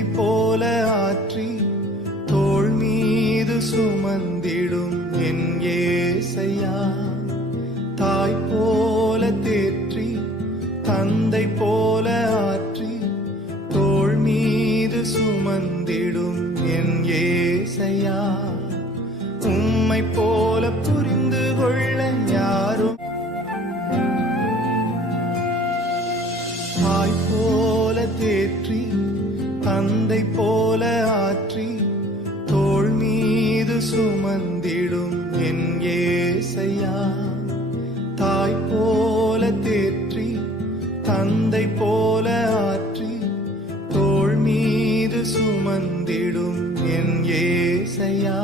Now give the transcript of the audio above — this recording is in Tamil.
தந்தை போல ஆற்றி தோள் மீது சுமந்திடும் என் ஏசையா. தாய் போல தேற்றி தந்தை போல ஆற்றி தோள் மீது சுமந்திடும் என் ஏசையா. உம்மை போல புரிந்து கொள்ள யாரும் தாய் போல தேற்றி தந்தை போல ஆற்றி தோள் மீது சுமந்திடும் என் ஏசையா. தாய் போல தேற்றி தந்தை போல ஆற்றி தோள் மீது சுமந்திடும் என் ஏசையா.